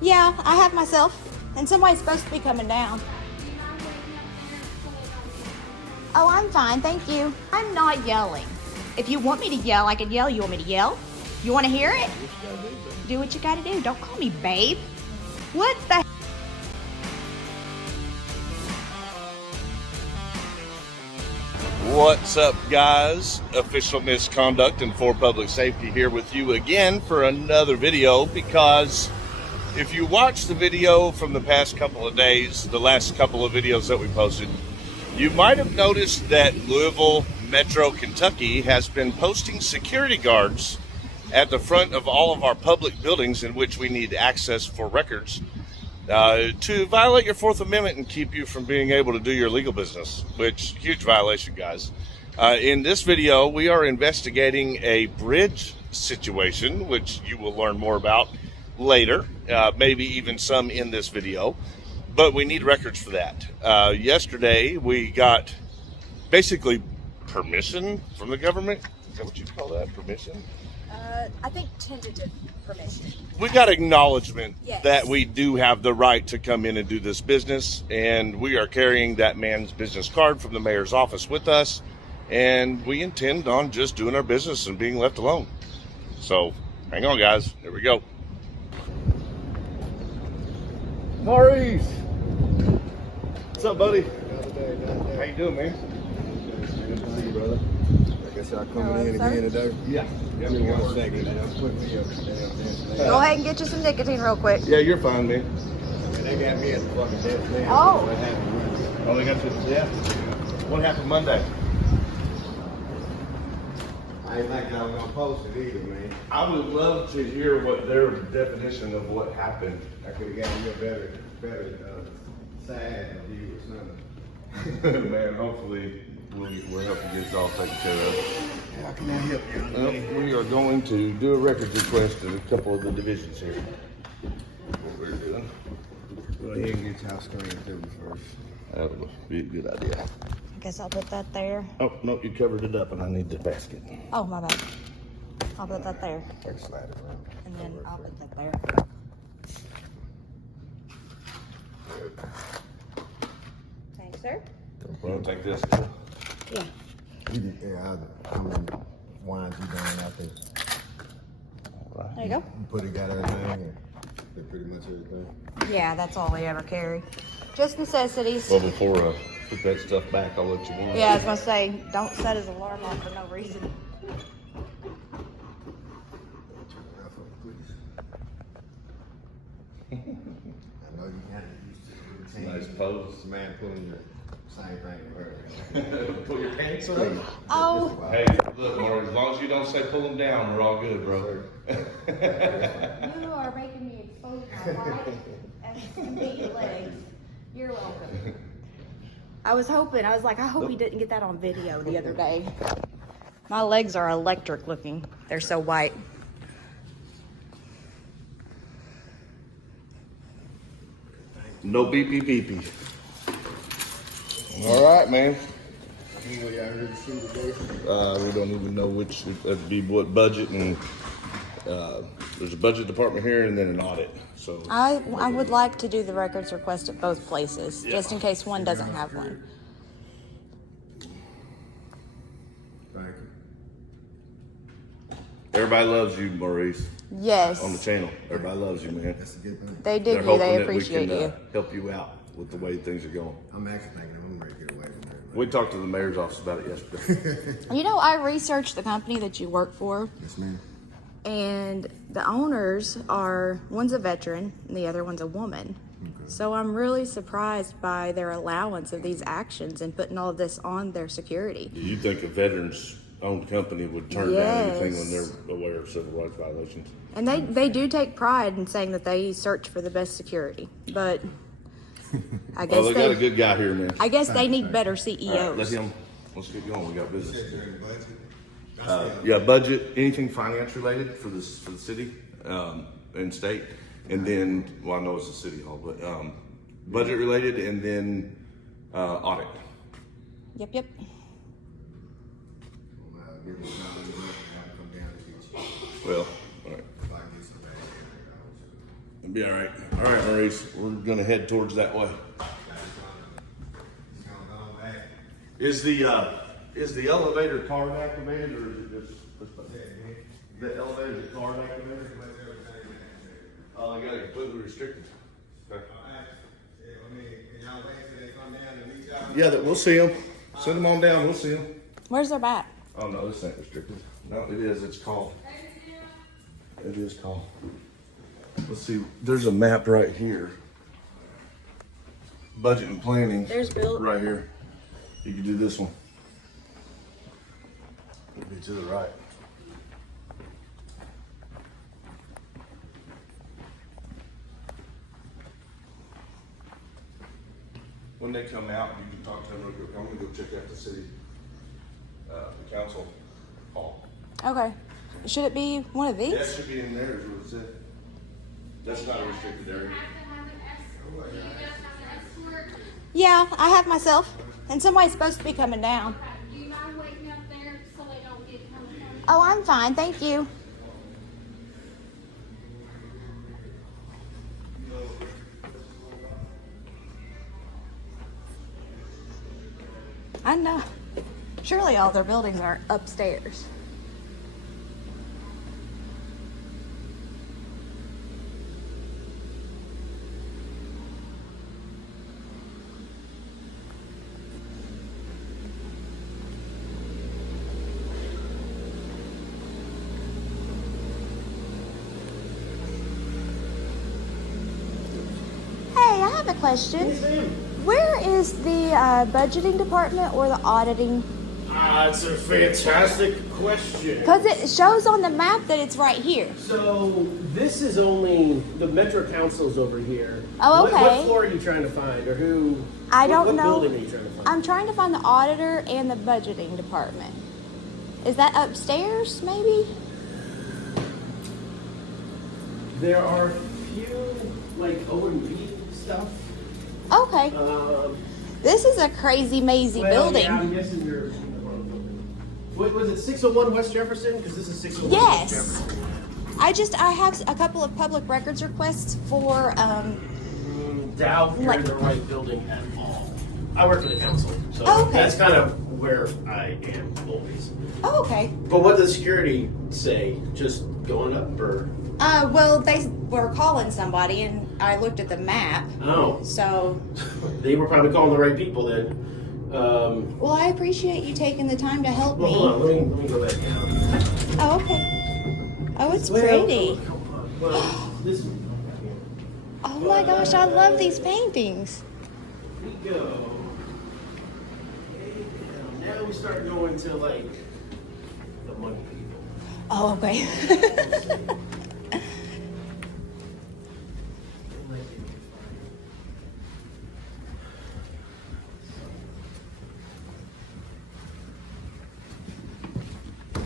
Yeah, I have myself. And somebody's supposed to be coming down. Oh, I'm fine, thank you. I'm not yelling. If you want me to yell, I can yell. You want me to yell? You want to hear it? Do what you gotta do. Don't call me babe. What the? What's up, guys? Official Misconduct and for Public Safety here with you again for another video, because if you watch the video from the past couple of days, the last couple of videos that we posted, you might have noticed that Louisville, Metro, Kentucky has been posting security guards at the front of all of our public buildings in which we need access for records to violate your Fourth Amendment and keep you from being able to do your legal business, which huge violation, guys. In this video, we are investigating a bridge situation, which you will learn more about later, maybe even some in this video, but we need records for that. Yesterday, we got basically permission from the government. Is that what you call that, permission? I think tentative permission. We got acknowledgement Yes. that we do have the right to come in and do this business, and we are carrying that man's business card from the mayor's office with us, and we intend on just doing our business and being left alone. So hang on, guys, here we go. Maurice, what's up, buddy? How you doing, man? Good to see you, brother. I guess y'all coming in again today? Yeah. Give me 1 second. Put me up. Go ahead and get you some nicotine real quick. Yeah, you're fine, man. They got me at the fucking desk now. Oh. What happened? Oh, they got you. Yeah. What happened Monday? I ain't like I was gonna post it either, man. I would love to hear what their definition of what happened. I could have got you a better side view or something. Man, hopefully we'll help you get it all taken care of. How can I help you? Well, we are going to do a records request in a couple of the divisions here. What we're doing. Go ahead and get y'all screen through first. That would be a good idea. I guess I'll put that there. Oh, no, you covered it up and I need the basket. Oh, my bad. I'll put that there. Take a slide around. And then I'll put that there. Thanks, sir. You want to take this? Yeah. Yeah, I mean, wines you down out there. There you go. You put it, got everything, and did pretty much everything. Yeah, that's all we ever carry. Just necessities. Well, before I put that stuff back, I'll let you know. Yeah, I was gonna say, don't set his alarm off for no reason. I know you kind of used to the routine. Nice pose. Man pulling your same thing with her. Pull your pants up. Oh, Hey, look, Mark, as long as you don't say pull them down, we're all good, bro. you are making me expose my life and big legs. You're welcome. I was like, I hope he didn't get that on video the other day. My legs are electric looking. They're so white. No beepy beepy. All right, man. We don't even know which, that'd be what budget, and there's a budget department here and then an audit. So I would like to do the records request at both places, just in case one doesn't have one. Thank you. everybody loves you, Maurice, Yes, on the channel. Everybody loves you, man. That's a good thing. they They're dig you. hoping They that appreciate we can you. help you out with the way things are going. I'm actually thinking I'm ready to get away from her. We talked to the mayor's office about it yesterday. You know, I researched the company that you work for, Yes, ma'am. and the owners are, one's a veteran and the other one's a woman. So I'm really surprised by their allowance of these actions and putting all of this on their security. Do you think a veterans-owned company would turn down anything when they're aware of civil rights violations? And they do take pride in saying that they search for the best security, but I guess Oh, they got a good guy here, man. I guess they need better All right, CEOs. let's get going. We got business to do. Yeah, budget, anything finance related for the city and state, and then, well, I know it's a city hall, but budget related, and then audit. Yep. Well, give me time to come down to get you. Well, all right. If I get some bad Be all right. All right, Maurice, we're gonna head towards that way. Is the elevator card activated, or is it just the elevator card activated? Oh, they got it completely restricted. Okay. Yeah, we'll see them. Send them on down. We'll see them. Where's their back? Oh no, this ain't restricted. No, it is. It's called. It is called. Let's see. There's a map right here. Budget and planning. There's Bill. Right here. You can do this one. It'll be to the right. When they come out, you can talk to them real quick. I'm gonna go check out the city, the council hall. Okay. Should it be one of these? That should be in there, is what it said. That's not a restricted area. Yeah, I have myself. And somebody's supposed to be coming down. Do you mind waiting up there so they don't get coming from you? Oh, I'm fine. Thank you. I know. Surely all their buildings are upstairs. Hey, I have a question. Where is the budgeting department or the auditing? It's a fantastic question. Because it shows on the map that it's right here. So this is only the Metro Council's over here. Oh, What okay. floor are you trying to find, or who? I don't what know. building are you trying to find? I'm trying to find the auditor and the budgeting department. Is that upstairs, maybe? There are a few like O&B stuff. Okay. This is a crazy, mazy Well, building. Yeah, I'm guessing you're in the wrong building. What was it? 601 West Jefferson? Because this is 601 West Yes. Jefferson. I have a couple of public records requests for, Doubt you're Like- in the right building at all. I work for the council, so Oh, okay. that's kind of where I am always. oh, okay. But what does security say? Just going up, or? Well, they were calling somebody and I looked at the map. Oh, So, they were probably calling the right people then. well, I appreciate you taking the time to help Well, hold me. on, let me go back down. Oh, okay. Oh, it's Well, pretty. come on. Well, this one. Oh my gosh, I love these paintings. We go. Now we start going to like the money people. Oh, okay.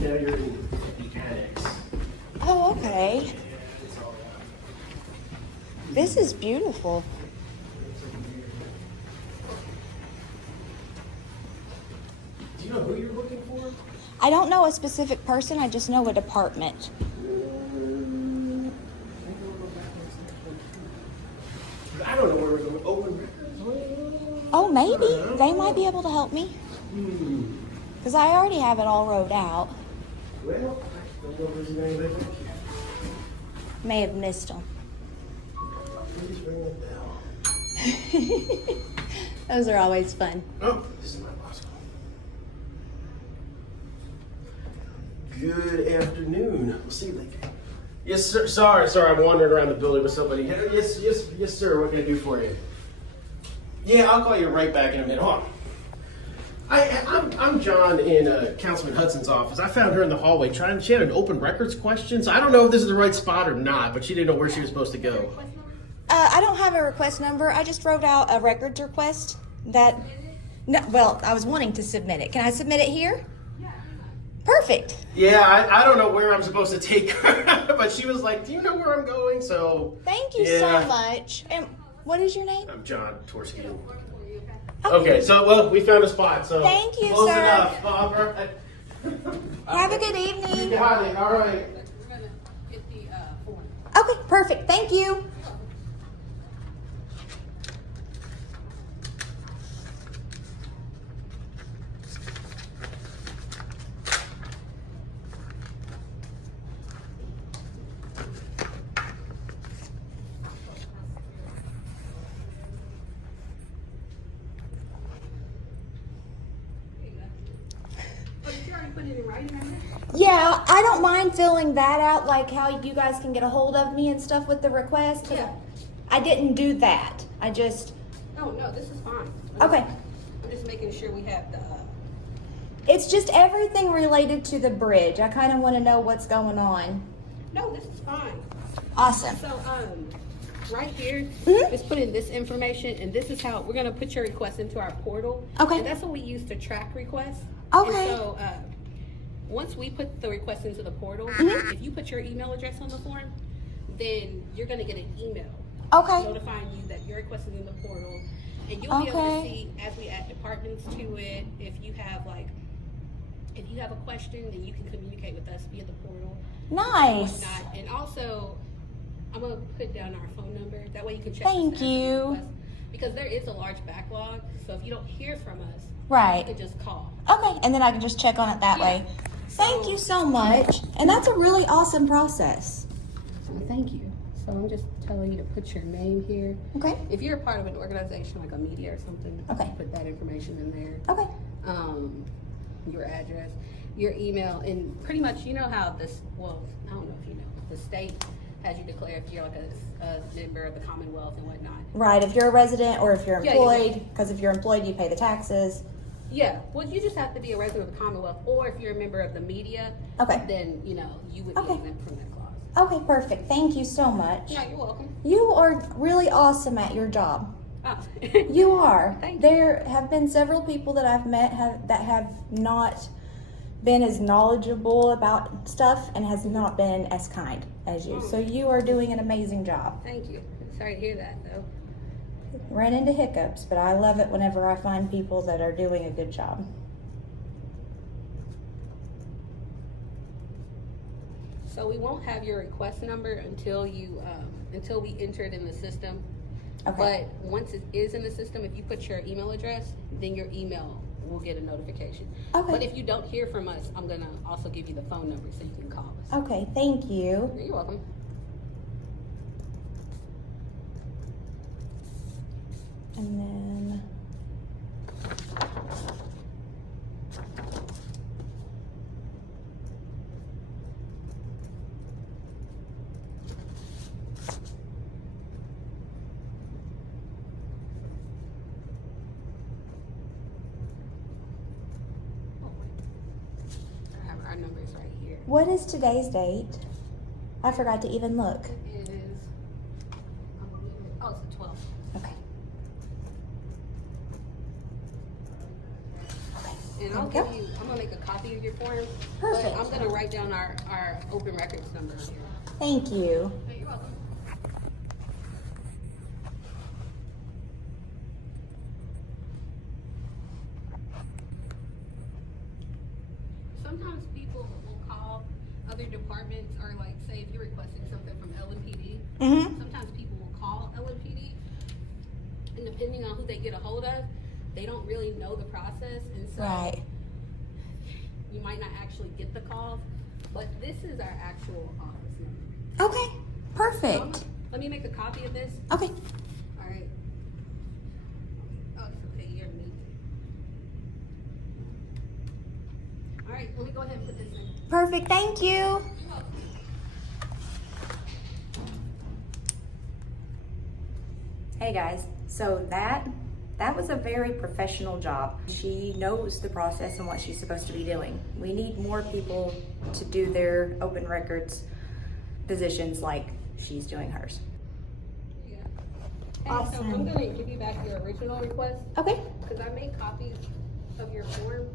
Now you're in the annex. Oh, okay. This is beautiful. Do you know who you're looking for? I don't know a specific person, I just know a department. I don't know where we're going to open records. Oh, maybe. They might be able to help me. Because I already have it all wrote out. Well, I don't know if there's anybody back here. May have missed them. Please ring the bell. Those are always fun. Oh, this is my boss. Good afternoon. We'll see you later. Yes, sir. Sorry, I'm wandering around the building with somebody. Yes, sir. What can I do for you? Yeah, I'll call you right back in a minute. Hold on. I'm John in Councilman Hudson's office. I found her in the hallway she had an open records question. So I don't know if this is the right spot or not, but she didn't know where she was supposed to go. I don't have a request number. I just wrote out a records request that, no, well, I was wanting to submit it. Can I submit it here? Perfect. Yeah, I don't know where I'm supposed to take her, but she was like, do you know where I'm going? So Thank you yeah. so much. And what is your name? I'm John Torski. Okay, so, well, we found a spot, so. Thank you, close sir. enough. All right. Have a good evening. Got it, all right. We're gonna get the form. Okay, perfect. Thank you. Oh, did you already put it in writing, I guess? Yeah, I don't mind filling that out, like how you guys can get a hold of me and stuff with the request. 'Cause Yeah. I didn't do that. I just, Oh, no, this is fine. okay. I'm just making sure we have the, It's just everything related to the bridge. I kind of want to know what's going on. no, this is fine. Awesome. So, right here, Mhm. just put in this information, and this is how, we're gonna put your request into our portal. Okay. And that's what we use to track requests. Okay. And so, once we put the request into the portal, Mhm. if you put your email address on the form, then you're gonna get an email Okay. notifying you that your request is in the portal. And you'll be able to Okay. see, as we add departments to it, if you have a question, then you can communicate with us via the portal. Nice. Whatnot. And also, I'm gonna put down our phone number. That way you can check. the Thank status of the you. request. Because there is a large backlog, so if you don't hear from us, Right. you can just call. Okay, and then I can just check on it that Yeah. way. Thank you so much. And that's a really awesome process. Well, thank you. So I'm just telling you to put your name here. Okay. If you're a part of an organization like a media or something, Okay. put that information in there. Okay. Your address, your email, and pretty much you know how this. Well, I don't know if you know. The state has you declare if you're like a member of the Commonwealth and whatnot. Right, if you're a resident or if you're Yeah, employed, because if you're employed, you pay the taxes. Yeah, well, you just have to be a resident of the Commonwealth, or if you're a member of the media, Okay. then you know you would Okay. be exempt from that clause. Okay, perfect. Thank you so much. Yeah, you're welcome. You are really awesome at your job. Oh. You are. Thank you. There have been several people that I've met that have not been as knowledgeable about stuff and has not been as kind as you. So you are doing an amazing job. Thank you. Sorry to hear that, though. Run into hiccups, but I love it whenever I find people that are doing a good job. So we won't have your request number until you until we enter it in the system. Okay. But once it is in the system, if you put your email address, then your email will get a notification. Okay. But if you don't hear from us, I'm gonna also give you the phone number so you can call us. Okay, thank you. You're welcome. And then Oh, wait. I have our numbers right here. what is today's date? I forgot to even look. It is. Oh, it's the 12th. Okay. And I'll There give we you, I'm gonna make a copy of your form. Perfect. But I'm gonna write down our open records number here. Thank you. You're welcome. Sometimes people will call other departments, or like say if you're requesting something from LMPD, Mhm. sometimes people will call LMPD, and depending on who they get a hold of, they don't really know the process, and so Right. you might not actually get the calls, but this is our actual office number. Okay. So Perfect. let me make a copy of this. Okay. All right. Oh, it's okay. You're me. All right. Let me go ahead and put this in. Perfect. Thank you. You're welcome. Hey guys, so that was a very professional job. She knows the process and what she's supposed to be doing. We need more people to do their open records positions like she's doing hers. Yeah. Hey, so Awesome. I'm gonna give you back your original request Okay. because I made copies of your form,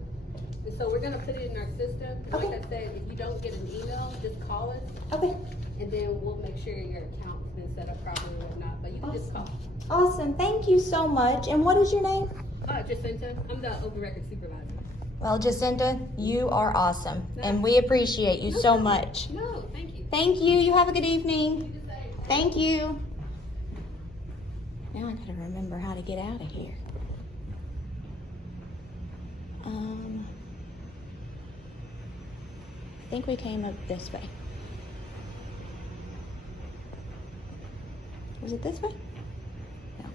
and so we're gonna put it in our system. Okay. Like I said, if you don't get an email, just call us, Okay. and then we'll make sure your account's been set up properly or whatnot. But you can just call. Awesome. Thank you so much. And what is your name? Jacinta, I'm the open record supervisor. Well, Jacinta, you are awesome. And we appreciate you so much. No, thank you. Thank you. You have a good evening. You just say. Thank you. Now I gotta remember how to get out of here. I think we came up this way. Was it this way? No.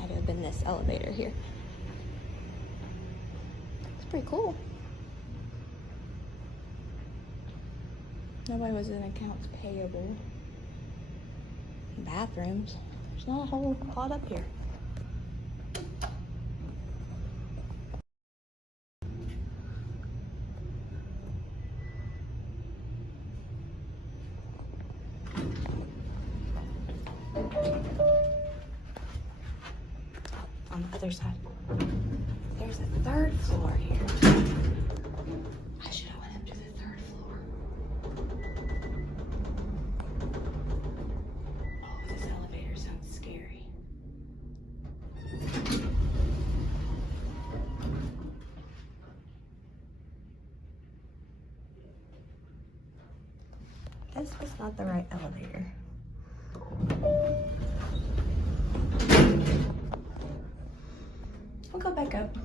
Had to have been this elevator here. It's pretty cool. Nobody was in accounts payable. Bathrooms. There's not a whole lot up here. On the other side. There's a third floor here. I should have went up to the third floor. Oh, this elevator sounds scary. This was not the right elevator. We'll go back up.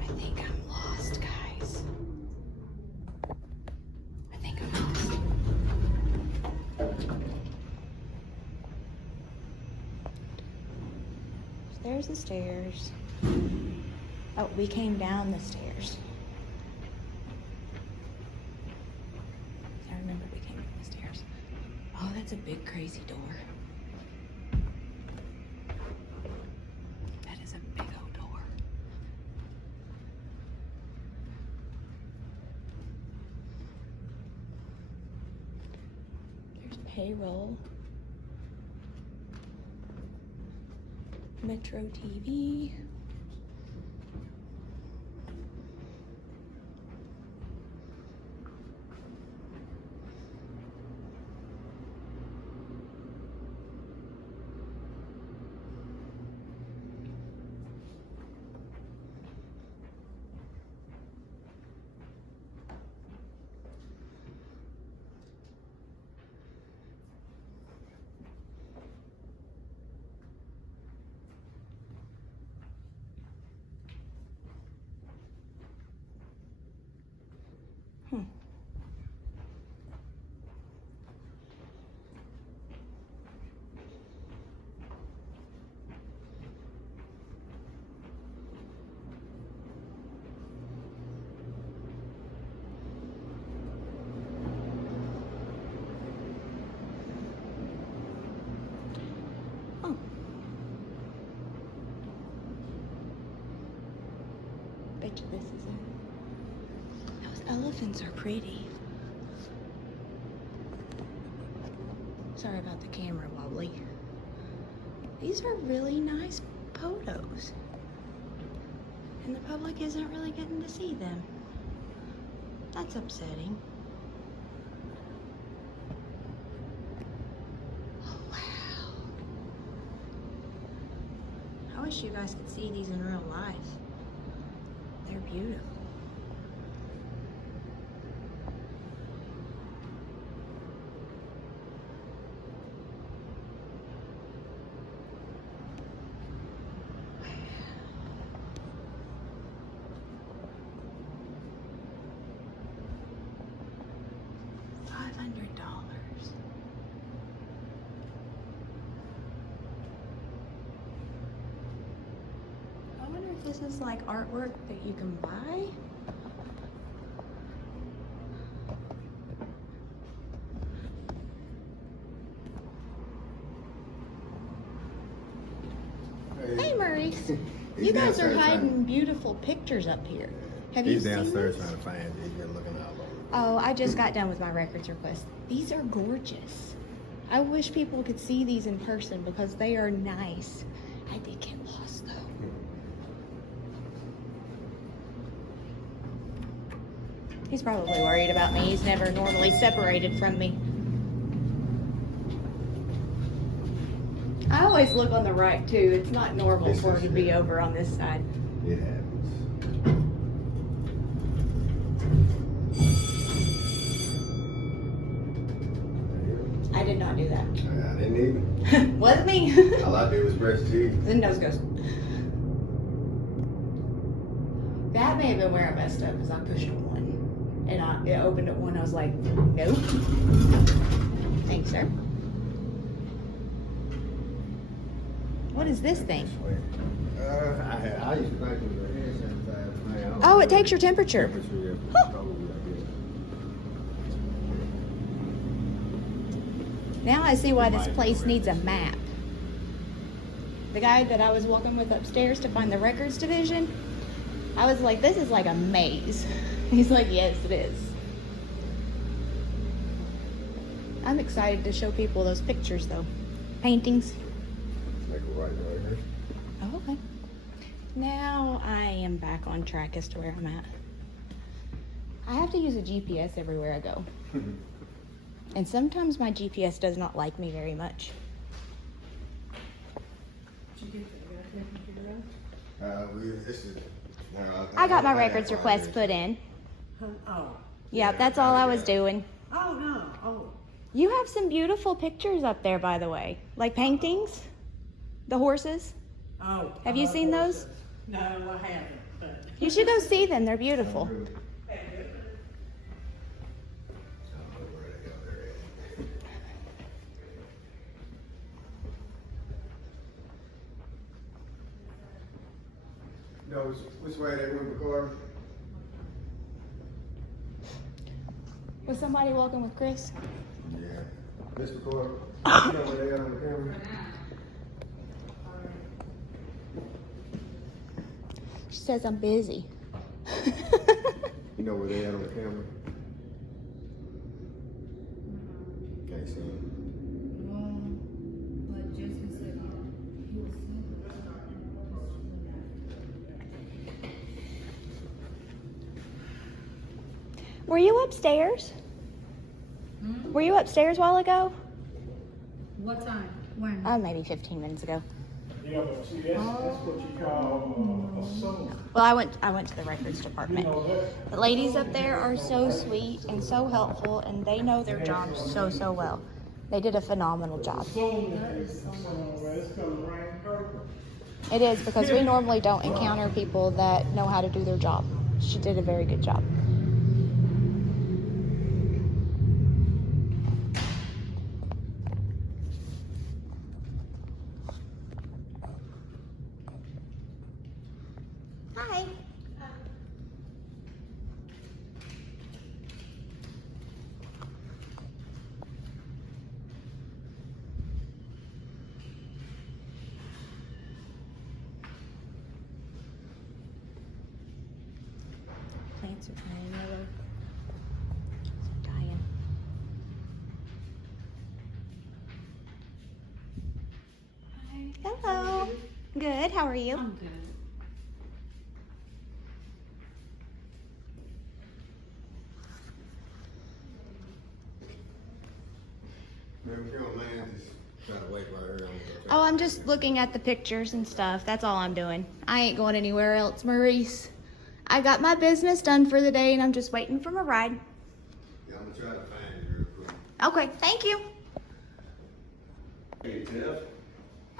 I think I'm lost, guys. I think I'm lost. So there's the stairs. Oh, we came down the stairs. I remember we came down the stairs. Oh, that's a big, crazy door. Payroll, Metro TV, Bet you this is it. Those elephants are pretty. Sorry about the camera wobbly. These are really nice photos. And the public isn't really getting to see them. That's upsetting. Oh, wow. I wish you guys could see these in real life. They're beautiful. This is like artwork that you can buy. Hey, Maurice. You guys are hiding beautiful pictures up here. Have you He's seen downstairs this? trying to find it. He's been looking all over. Oh, I just got done with my records request. These are gorgeous. I wish people could see these in person because they are nice. I did get lost though. He's probably worried about me. He's never normally separated from me. I always look on the right too. It's not normal for him to be over on this side. It happens. I did not do that. I didn't either. Wasn't me. All I did was brush teeth. The nose goes. That may have been where I messed up because I pushed a 1. And it opened at 1. I was like, nope. Thanks, sir. What is this thing? I used to think it was a hand sanitizer. Man, I don't Oh, know. it takes your temperature. Temperature, yeah. Huh. Probably, I Now I see why this place needs a map. The guy that I was walking with upstairs to find the records division, I was like, this is like a maze. He's like, yes, it is. I'm excited to show people those pictures though. Paintings. guess. Make it right here. Oh, okay. Now I am back on track as to where I'm at. I have to use a GPS everywhere I go. And sometimes my GPS does not like me very much. This is. I got my records request put in. Oh. Yeah, that's all I was doing. Oh, no. Oh. You have some beautiful pictures up there, by the way. Like paintings? The horses? Oh. Have you seen those? No, I haven't, but. You should go see them. They're beautiful. No, which way they move the car? Was somebody walking with Chris? Yeah. Mr. Car, you know where they are on the camera? She says I'm busy. You know where they at on the camera? Can't see them. Were you upstairs? Were you upstairs a while ago? What time? When? Oh, maybe 15 minutes ago. Yeah, but see, that's what you call a song. Well, I went to the records department. The ladies up there are so sweet and so helpful, and they know their jobs so well. They did a phenomenal job. It's gonna rain purple. It is, because we normally don't encounter people that know how to do their job. She did a very good job. Hi. Plants are turning yellow. They're dying. Hello. Good. How are you? I'm good. Man, if you don't mind, just try to wait right here. Oh, I'm just looking at the pictures and stuff. That's all I'm doing. I ain't going anywhere else, Maurice. I got my business done for the day, and I'm just waiting for my ride. Yeah, I'm gonna try to find you real quick. Okay, thank you. Hey, Tiff,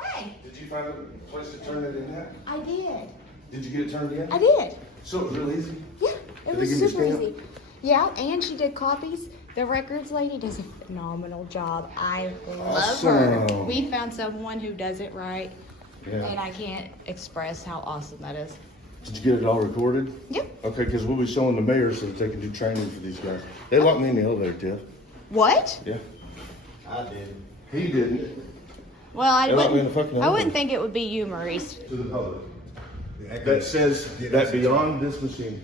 Hey, did you find a place to turn it in at? I did. Did you get it turned in? I did. So it was real easy? Yeah, it Did was they give you a super stamp? easy. Yeah, and she did copies. The records lady does a phenomenal job. I love her. Awesome. We found someone who does it right, and Yeah. I can't express how awesome that is. Did you get it all recorded? Yep. Okay, because we'll be showing the mayor so that they can do training for these guys. They locked me in the elevator, Tiff. What? Yeah. I did. He didn't. Well, I They locked me in the wouldn't. fucking I wouldn't elevator. think it would be you, Maurice. To the public. That That says Yeah, that that's- beyond this machine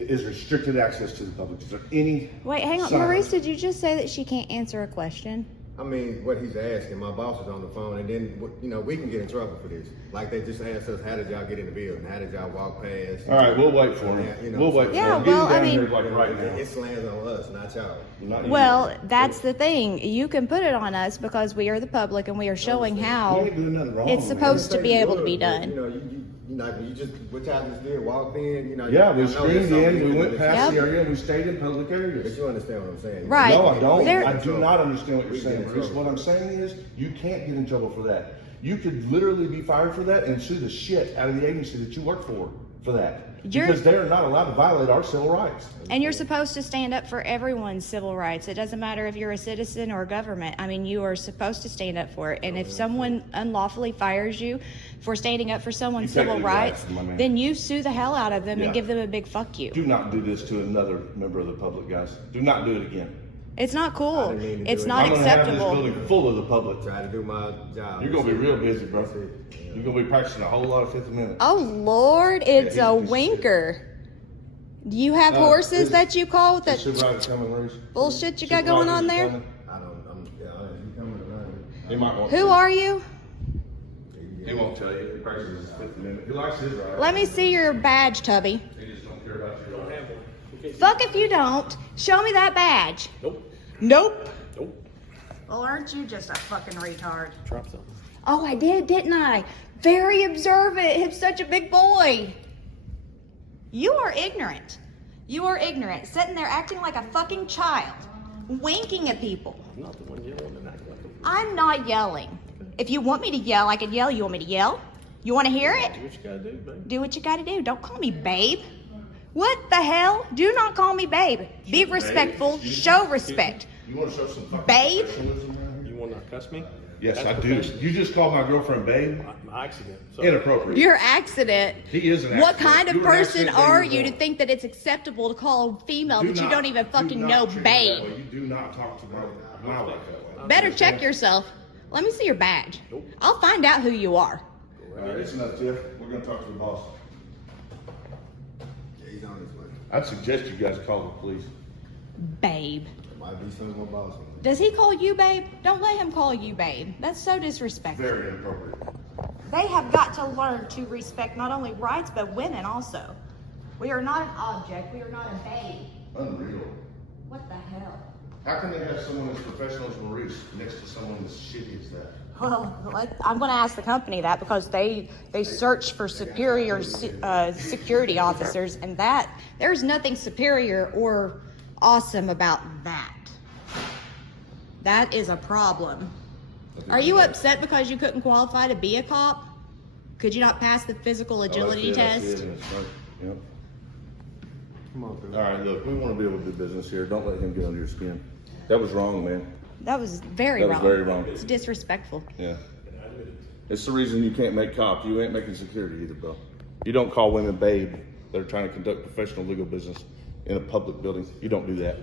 is restricted access to the public. Is there any? Wait, hang on, sign? Maurice. Did you just say that she can't answer a question? I mean, what he's asking, my boss is on the phone, and then, you know, we can get in trouble for this. Like, they just asked us, how did y'all get in the building? How did y'all walk past? All right, we'll wait for him. Yeah, you know, We'll wait for Yeah, him. Get him well, I down mean- here like right now. It slams on us, not y'all. Not you. Well, that's the thing. You can put it on us because we are the public and we are showing We how ain't doing nothing wrong. it's man. supposed to be able to be You done. know, you just, what y'all just did, walked in, you know. Yeah, I we know screened there's some in, we people went that- past the Yep. area, and we stayed in public But areas. you understand what I'm saying? Right. No, I don't. There- I do not understand what you're We get in saying, Chris. trouble. What I'm saying is, you can't get in trouble for that. You could literally be fired for that and sue the shit out of the agency that you work for. for that. You're- Because they are not allowed to violate our civil rights. And you're supposed to stand up for everyone's civil rights. It doesn't matter if you're a citizen or government. I mean, you are supposed to stand up for it. And if someone unlawfully fires you for standing up for someone's You take civil the rights, advice, my man. then you sue the hell out of them Yeah. and give them a big fuck you. Do not do this to another member of the public, guys. Do not do it again. It's not I cool. didn't mean to It's do it. not I'm gonna have this acceptable. building full of the public. Try to do my job. You're gonna be real busy, bro. That's it. You're gonna be practicing a whole lot of Fifth Amendment. Oh Lord, it's Yeah, a he's a piece of shit. winker. Do you have horses is- that you call with The that supervisor coming, Reese? bullshit you got going on there? I don't, yeah, you coming around. He might want Who to. are you? He won't tell you. He practices his Fifth Amendment. He likes his rights. Let me see your badge, Tubby. He just don't care about your rights. Fuck if you don't. Show me that badge. Nope. Nope. Nope. Well, aren't you just a fucking retard? Drop something. Oh, I did, didn't I? Very observant. He's such a big boy. You are ignorant. You are ignorant. Sitting there acting like a fucking child. Winking at people. I'm not the one yelling and acting like a I'm not yelling. If you want me to yell, I can yell. You want me to yell? You want to hear it? do what you gotta do, baby. Do what you gotta do. Don't call me babe. What the hell? Do not call me babe. Be respectful. Show respect. You want to show some fucking Babe? professionalism around here? You wanna cuss me? Yes, That's I do. professional. You just called my girlfriend babe? My accident. So Inappropriate. Your accident. He is an What accident. kind of You were an person accident when are you were you to born. think that it's acceptable to call a female that you not- don't even fucking do not know treat me that babe? way. You do not talk to my wife that way. Better check yourself. Let me see your badge. Nope. I'll find out who you are. All right, it's enough, Jeff. We're going to talk to the boss. Yeah, he's on his way. I'd suggest you guys call the police. Babe. There might be some more boss. Does he call you babe? Don't let him call you babe. That's so disrespectful. Very inappropriate. They have got to learn to respect not only rights, but women also. We are not an object. We are not a babe. Unreal. What the hell? How can they have someone as professional as Maurice next to someone as shitty as that? Well, I'm going to ask the company that because they search for superior security officers, and that there's nothing superior or awesome about that. That is a problem. Are you upset because you couldn't qualify to be a cop? Could you not pass the physical agility test? Yep. Come on, All right, look, we want to be able to do business here. Don't let him get under your skin. That was wrong, man. That was very That was wrong. very wrong. It's disrespectful. Yeah. It's the reason you can't make cop. You ain't making security either, bro. You don't call women babe that are trying to conduct professional legal business in a public building. You don't do that.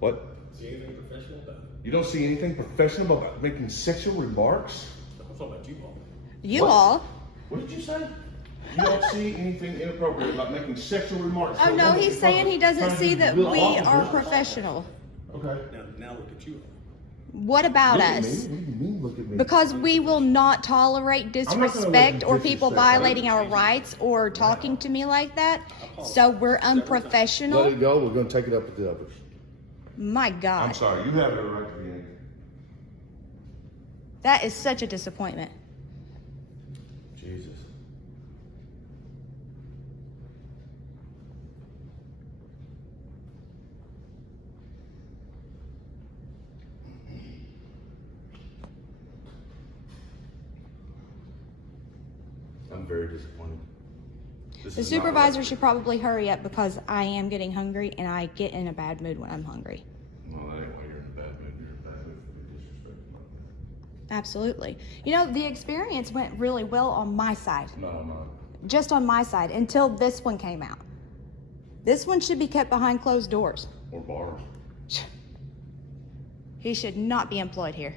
What? See anything professional about it? You don't see anything professional about making sexual remarks? I'm talking about you all. You What? all. What did you say? You don't see anything inappropriate about making sexual remarks? Oh to no, women he's in saying public, he doesn't trying to see do that real we awful are business. professional. Okay. Now look at you all. What about Look at us? me. What do you mean, look at me? Because we will not tolerate not gonna let disrespect you or people disrespect. violating our rights or talking to me like that. So we're Let unprofessional. it go. We're going to take it up with the others. My I'm God, sorry. You have no right to be angry. that is such a disappointment. Jesus. I'm very disappointed. This The is not supervisor right. should probably hurry up because I am getting hungry and I get in a bad mood when I'm hungry. No, that ain't why you're in a bad mood. You're in a bad mood for being disrespectful like that. Absolutely. You know, the experience went really well on my side. No. Just on my side until this one came out. This one should be kept behind closed doors. Or bars. He should not be employed here.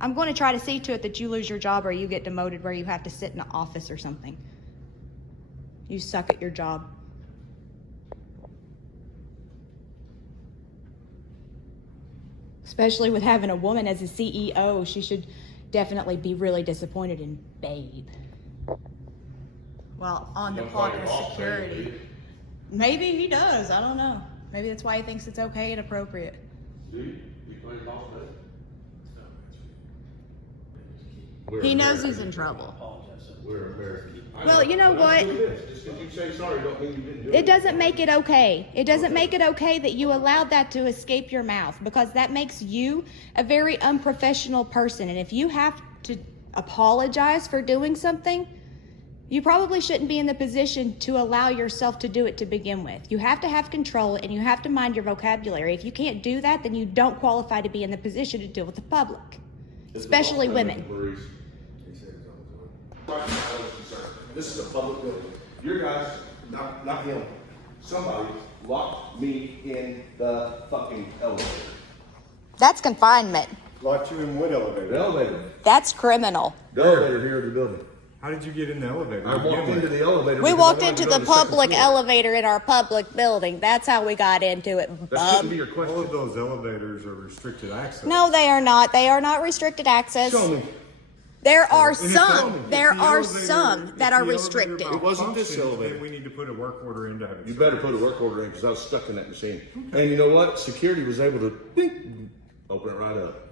I'm going to try to see to it that you lose your job or you get demoted where you have to sit in an office or something. You suck at your job. Especially with having a woman as a CEO, she should definitely be really disappointed in Babe. Well, on the part of security. Maybe he does. I don't know. Maybe that's why he thinks it's okay and appropriate. He knows he's in trouble. We're American. Well, you know what? Just because you say sorry don't mean you didn't do It doesn't make it okay. It doesn't make it okay that you allowed that to escape your mouth because that makes you a very unprofessional person. And if you have to apologize for doing something, You probably shouldn't be in the position to allow yourself to do it to begin with. You have to have control and you have to mind your vocabulary. If you can't do that, then you don't qualify to be in the position to deal with the public, especially women. This is a public building. Your guys, not him, somebody locked me in the fucking elevator. That's confinement. Locked you in what elevator? The elevator. That's criminal. The elevator here at the building. How did you get in the elevator? I walked into the elevator. We because walked I wanted into to go the to second public floor. elevator in our public building. That's how we got into it, That shouldn't bub. be your question. All of those elevators are restricted access. No, they are not. They are not restricted access. Show me. There are And if some. the- There if the are elevator- some if that the are elevator restricted. It wasn't this malfunctions, elevator. then we need to put a work order in to have it. You better put a work order in because I was stuck in that machine. And you know what? Security was able to bing, open it right up.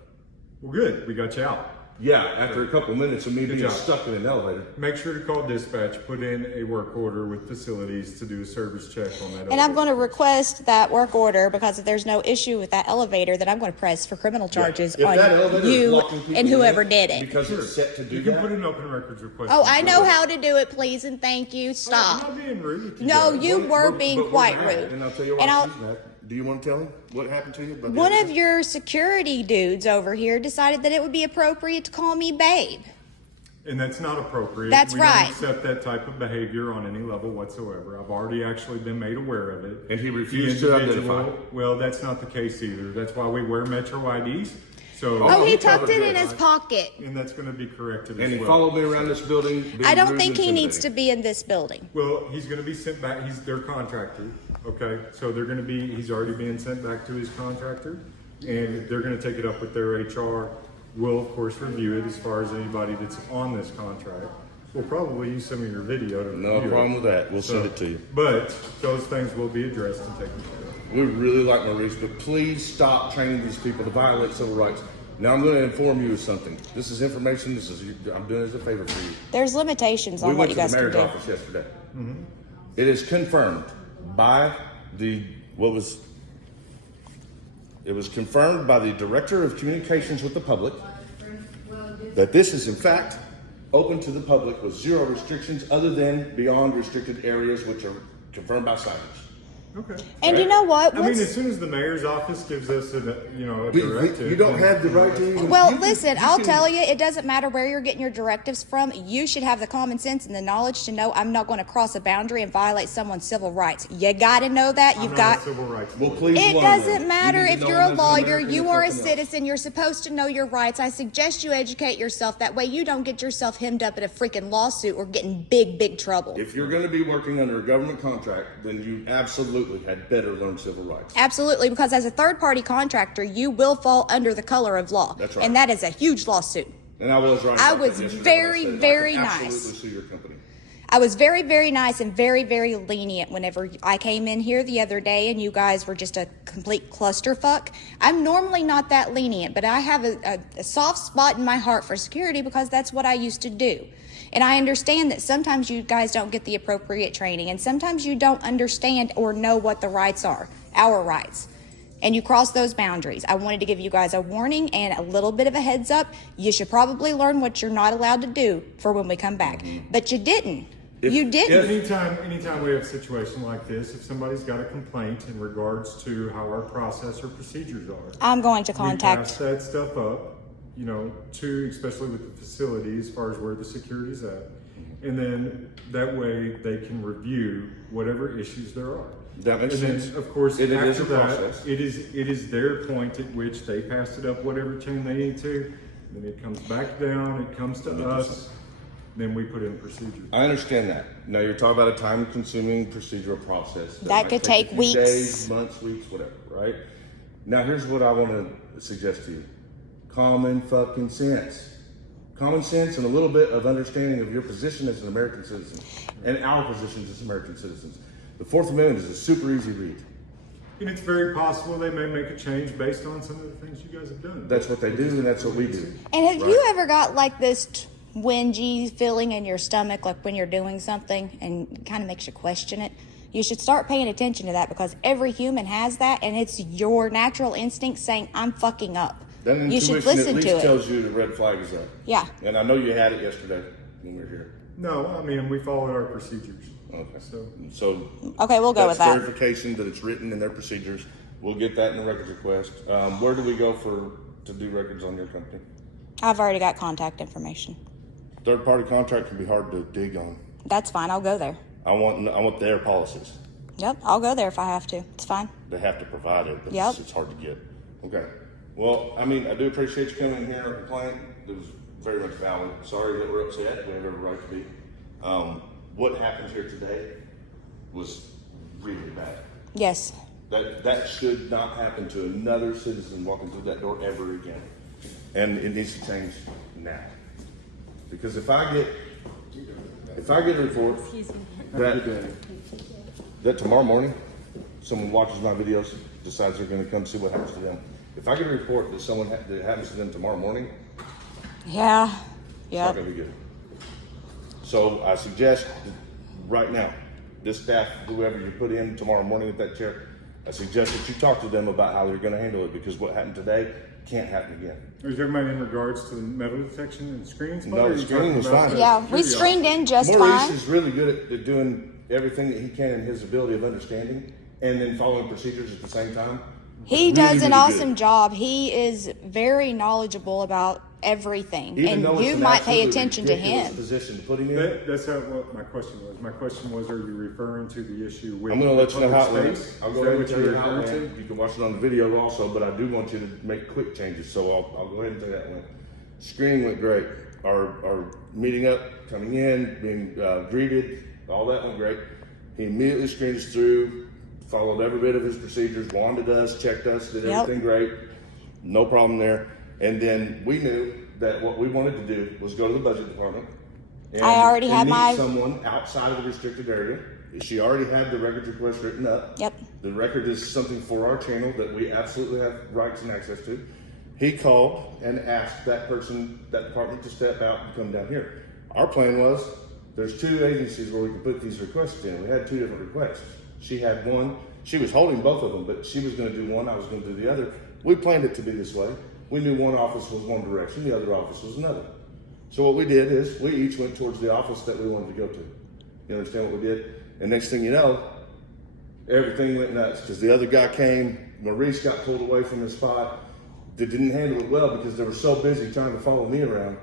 Well, good. We got you out. Yeah, after a couple of minutes of me being job. stuck in an elevator. Make sure to call dispatch, put in a work order with facilities to do a service check on that. And I'm going to elevator. request that work order because if there's no issue with that elevator, then I'm going to press for criminal charges If that on elevator is you locking people and whoever in did it. because it's set to do You can that. put an open records request. Oh, in. I know how to do it, please and thank you. I'm Stop. not being rude with you No, guys. you were But being we're quite back, rude. And I'll tell you And why I'll- she's back. Do you want to tell him what happened to you? About the One other of day? your security dudes over here decided that it would be appropriate to call me babe. And that's not appropriate. That's we right. don't accept that type of behavior on any level whatsoever. I've already actually been made aware of it. And he The refused to individual- identify. Well, that's not the case either. That's why we wear Metro IDs. So, Oh, he he tucked covered it it. in his pocket. and that's going to be corrected And as he well. followed me around this building. being I don't rude think and he needs to intimidating. be in this building. Well, he's going to be sent back. He's their contractor. Okay, so they're going to be. He's already being sent back to his contractor, and they're going to take it up with their HR. We'll of course review it as far as anybody that's on this contract. We'll probably use some of your video to No review problem it. with that. We'll send it to you. But those things will be addressed and taken care of. We really like Maurice, but please stop training these people to violate civil rights. Now I'm going to inform you of something. This is information. I'm doing it as a favor for you. There's limitations We on what went you to guys the can mayor's do. office yesterday. It is confirmed by it was confirmed by the director of communications with the public that this is in fact open to the public with zero restrictions other than beyond restricted areas, which are confirmed by signage. Okay. And you know what? I mean, Once- as soon as the mayor's office gives us a directive, You don't have the right to even. Well, you can- listen, you I'll can- tell you, it doesn't matter where you're getting your directives from. You should have the common sense and the knowledge to know I'm not going to cross a boundary and violate someone's civil rights. You got to know that. I'm You've not got. a civil rights. Well, lawyer. please It learn doesn't that. matter You need if to you're know a as an lawyer, American you if are a nothing else. citizen, you're supposed to know your rights. I suggest you educate yourself. That way you don't get yourself hemmed up in a freaking lawsuit or get in big, big trouble. If you're going to be working under a government contract, then you absolutely had better learn civil rights. Absolutely, because as a third-party contractor, you will fall under the color of law. That's right. And that is a huge lawsuit. And I was right. I about that was yesterday very, when I said very I could nice. Absolutely sue your company. I was very, very nice and very, very lenient whenever I came in here the other day and you guys were just a complete clusterfuck. I'm normally not that lenient, but I have a soft spot in my heart for security because that's what I used to do. And I understand that sometimes you guys don't get the appropriate training and sometimes you don't understand or know what the rights are, our rights. And you cross those boundaries. I wanted to give you guys a warning and a little bit of a heads up. You should probably learn what you're not allowed to do for when we come back. But you didn't. You didn't. Anytime we have a situation like this, if somebody's got a complaint in regards to how our process or procedures are, I'm going to we pass contact. that stuff up, to especially with the facility as far as where the security's at, and then that way they can review whatever issues there are. That makes and then, sense. of course, It is after a that, process. it is their point at which they pass it up whatever chain they need to. Then it comes back down. It comes to 100%. us. Then we put in procedure. I understand that. Now you're talking about a time-consuming procedural process That might could take take a few weeks. days, months, weeks, whatever. Right? Now here's what I want to suggest to you: common fucking sense. Common sense and a little bit of understanding of your position as an American citizen and our positions as American citizens. The Fourth Amendment is a super easy read. And it's very possible they may make a change based on some of the things you guys have done. That's what they do, and that's what we do. And have Right. you ever got like this twingy feeling in your stomach, like when you're doing something and it kind of makes you question it? You should start paying attention to that because every human has that and it's your natural instinct saying, I'm fucking up. That You should intuition at listen least to it. tells you the red flag is up. Yeah. And I know you had it yesterday when we were here. No, I mean, we followed our procedures. Okay. So Okay, we'll go with that. Verification that it's written in their procedures. We'll get that in the records request. Where do we go to do records on your company? I've already got contact information. Third-party contract can be hard to dig on. That's fine. I'll go there. I want their policies. Yep, I'll go there if I have to. It's fine. They have to provide it, but Yep. it's hard to get. Okay. Well, I mean, I do appreciate you coming here and playing. It was very much valid. Sorry that we're upset. We have every right to be. What happened here today was really bad. Yes. That should not happen to another citizen walking through that door ever again. And it needs to change now. Because if I get a report that tomorrow morning someone watches my videos, decides they're going to come see what happens to them. If I get a report that that happens to them tomorrow morning, Yeah. it's Yep. not going to be good. So I suggest right now, this staff, whoever you put in tomorrow morning at that chair, I suggest that you talk to them about how they're going to handle it, because what happened today can't happen again. is everybody in regards to the metal detection and screens? No, the screening was fine. Yeah, we screened in just Maurice fine. is really good at doing everything that he can in his ability of understanding and then following procedures at the same time. He Really, does an really awesome good. job. He is very knowledgeable about everything, Even though and it's you an might pay absolutely attention to ridiculous him. position to put him in. That's not what my question was. My question was, are you referring to the issue with? I'm going to let you know how it public went. space? I'll Is go that ahead and what tell you're you how it referring went. to? You can watch it on the video also, but I do want you to make quick changes, so I'll go ahead and tell you that went. Screening went great. Our meeting up, coming in, being greeted, all that went great. He immediately screened us through, followed every bit of his procedures, wanded us, checked us, did Yep. everything great. No problem there. And then we knew that what we wanted to do was go to the budget department. And, I already had meet my- someone outside of the restricted area. She already had the records request written up. Yep. The record is something for our channel that we absolutely have rights and access to. He called and asked that person, that department, to step out and come down here. Our plan was, there's two agencies where we can put these requests in. We had two different requests. She had one. She was holding both of them, but she was going to do one. I was going to do the other. We planned it to be this way. We knew one office was one direction, the other office was another. So what we did is we each went towards the office that we wanted to go to. You understand what we did? And next thing you know, everything went nuts because the other guy came. Maurice got pulled away from his spot. They didn't handle it well because they were so busy trying to follow me around.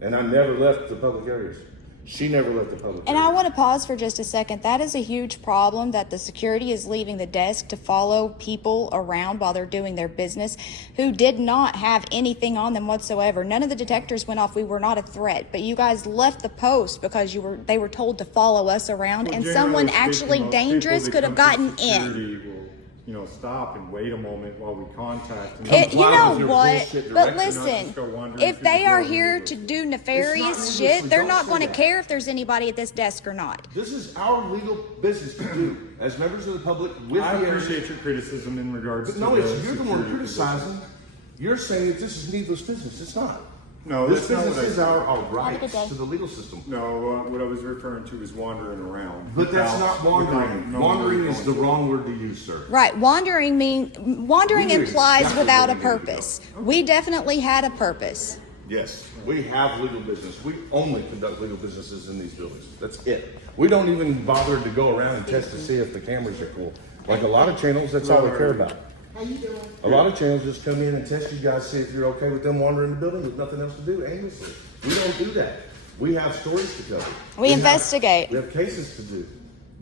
And I never left the public areas. She never left the public And areas. I want to pause for just a second. That is a huge problem, that the security is leaving the desk to follow people around while they're doing their business who did not have anything on them whatsoever. None of the detectors went off. We were not a threat, but you guys left the post because they were told to follow us around, Well, and generally someone speaking, actually most dangerous people could that have come gotten to in. security will, stop and wait a moment while we contact them. You Comply know with your what? bullshit But directive, not listen, just go wandering if through they the are building here with to us. do nefarious needlessly. shit, they're Don't not say going to that. care if there's anybody at this desk or not. This is our legal business to do as members of the public with I the area. appreciate your criticism in regards But to no, the it's you're the one security criticizing. You're saying that this is needless business. It's not. No, This that's not business what I is said. our Have a good rights day. to the legal system. position. No, what I was referring to is wandering around. But that's without- not wandering. without knowing Wandering where is you're the going. wrong word to use, sir. Right, wandering We knew implies exactly without a where we needed to go. purpose. We definitely had a purpose. Yes, we have legal business. We only conduct legal businesses in these buildings. That's it. We don't even bother to go around and test to see if the cameras are cool. Like a lot of channels, that's all they care about. A lot of channels just come in and test you guys, see if you're okay with them wandering the building with nothing else to do aimlessly. We don't do that. We have stories to cover. We have- investigate. We have cases to do.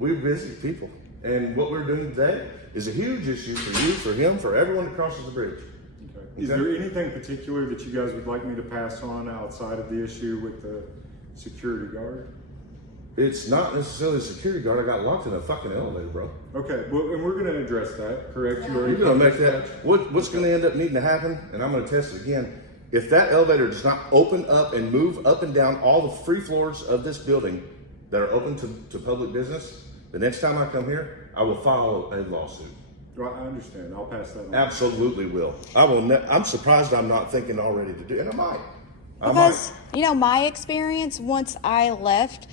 We're busy people. And what we're doing today is a huge issue for you, for him, for everyone that crosses the bridge. Okay. Is there anything particular that you guys would like me to pass on outside of the issue with the security guard? It's not necessarily a security guard. I got locked in a fucking elevator, bro. Okay, well, and we're going to address that, correct? You already You're gonna make published that. What's gonna end up needing to happen, and I'm gonna test it again. If that elevator does not open up and move up and down all the free floors of this building that are open to public business, the next time I come here, I will file a lawsuit. Well, I understand. I'll pass that on. Absolutely will. I will. I'm surprised I'm not thinking already to do, and I might. Because, my experience, once I left,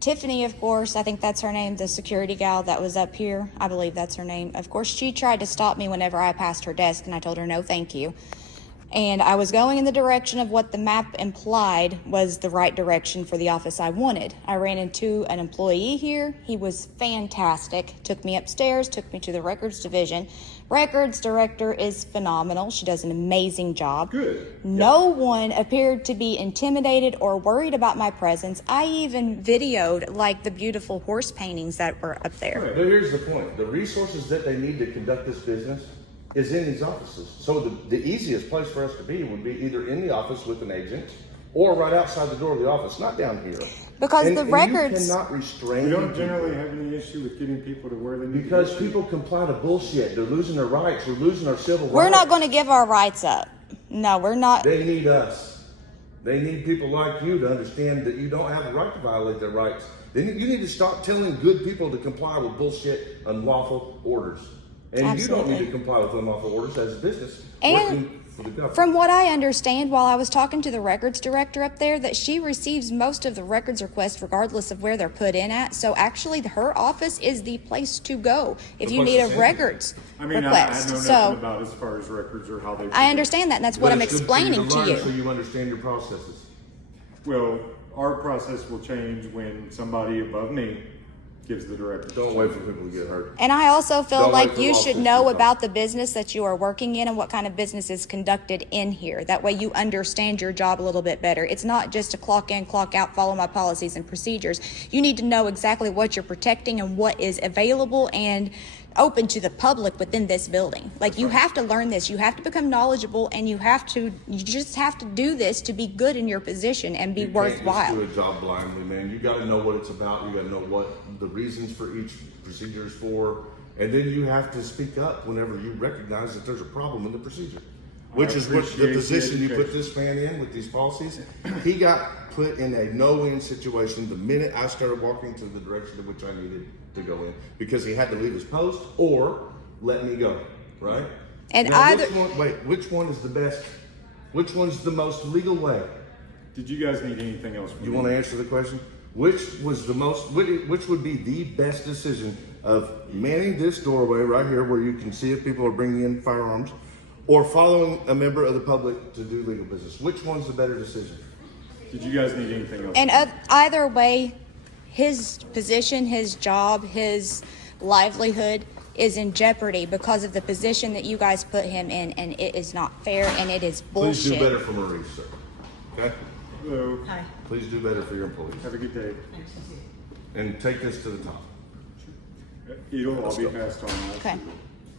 Tiffany, of course, I think that's her name, the security gal that was up here. I believe that's her name. Of course, she tried to stop me whenever I passed her desk, and I told her no, thank you. And I was going in the direction of what the map implied was the right direction for the office I wanted. I ran into an employee here. He was fantastic. Took me upstairs, took me to the records division. Records director is phenomenal. She does an amazing job. Good. No one appeared to be intimidated or worried about my presence. I even videoed like the beautiful horse paintings that were up there. But here's the point. The resources that they need to conduct this business is in these offices. So the easiest place for us to be would be either in the office with an agent or right outside the door of the office, not down here. Because the records- You cannot restrain We don't people. generally have any issue with getting people to where they need Because to go. people comply to bullshit. They're losing their rights. We're losing our civil rights. We're not going to give our rights up. No, we're not. They need us. They need people like you to understand that you don't have the right to violate their rights. You need to stop telling good people to comply with bullshit, unlawful orders. And you don't need Absolutely. to comply with unlawful orders as a business And working for the government. From what I understand, while I was talking to the records director up there, that she receives most of the records requests regardless of where they're put in at. So actually, her office is the place to go if The you place need to a send it. records I mean, I request. know nothing So about as far as records or how they. I understand that, and that's But what I'm it's good for you explaining to learn So you. you understand your processes. Well, our process will change when somebody above me gives the directive. Don't wait for people to get hurt. And I also feel Don't like wait for you lawsuits should to know come. about the business that you are working in and what kind of business is conducted in here. That way you understand your job a little bit better. It's not just a clock in, clock out, follow my policies and procedures. You need to know exactly what you're protecting and what is available and open to the public within this building. Like, you have to learn this. You have to become knowledgeable, and you just have to do this to be good in your position and be You worthwhile. can't just do a job blindly, man. You got to know what it's about. You got to know what the reasons for each procedure is for, and then you have to speak up whenever you recognize that there's a problem in the procedure. Which is what the appreciate the position you put education. this man in with these policies. He got put in a no-win situation the minute I started walking to the direction in which I needed to go in, because he had to leave his post or let me go, right? And Now, either- which one is the best? Which one's the most legal way? Did you guys need anything else? from You me? want to answer the question? Which would be the best decision of manning this doorway right here where you can see if people are bringing in firearms, or following a member of the public to do legal business? Which one's the better decision? Did you guys need anything else? And either way, his position, his job, his livelihood is in jeopardy because of the position that you guys put him in, and it is not fair, and it is Please do better bullshit. for Maurice, sir. Okay? Hello. Hi. Please do better for your employees. Have a good day. And take this to the top. It'll all be passed on. Okay.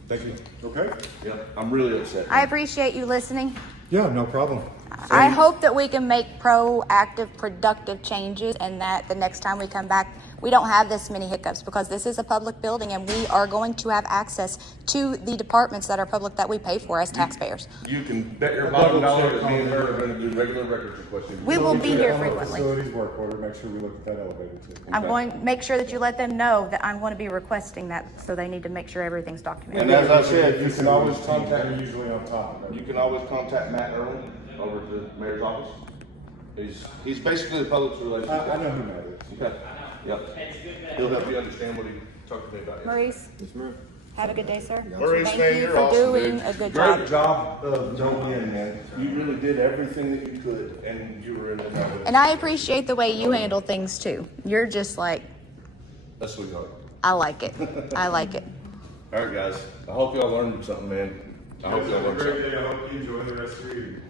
Thank you. Okay. Yeah, I'm really upset. I appreciate you listening. Yeah, no problem. I hope that we can make proactive, productive changes, and that the next time we come back, we don't have this many hiccups, because this is a public building and we are going to have access to the departments that are public that we pay for as taxpayers. You can bet your bottom dollar that me and her are going to do regular records requesting. We will be here frequently. Facilities work order, make sure we look at that elevator too. I'm going to make sure that you let them know that I'm going to be requesting that, so they need to make sure everything's And documented. as I said, you can always They're contact, usually on top of you it. can always contact Matt Early over at the mayor's office. He's basically the public relations I guy. know who that is. Okay, yep. He'll help you understand what he talked to me about. Maurice, Yes, ma'am. have a good day, sir. Maurice, Thank man, you you're for awesome, doing dude. a good Great job. job of jumping in, man. You really did everything that you could, and you were in the know. And I appreciate the way you handle things too. You're just like, That's sweetheart. I like it. I like it. All right, guys. I hope y'all learned something, man. I hope y'all Have a learned something. great day. I hope you enjoy the rest of your evening.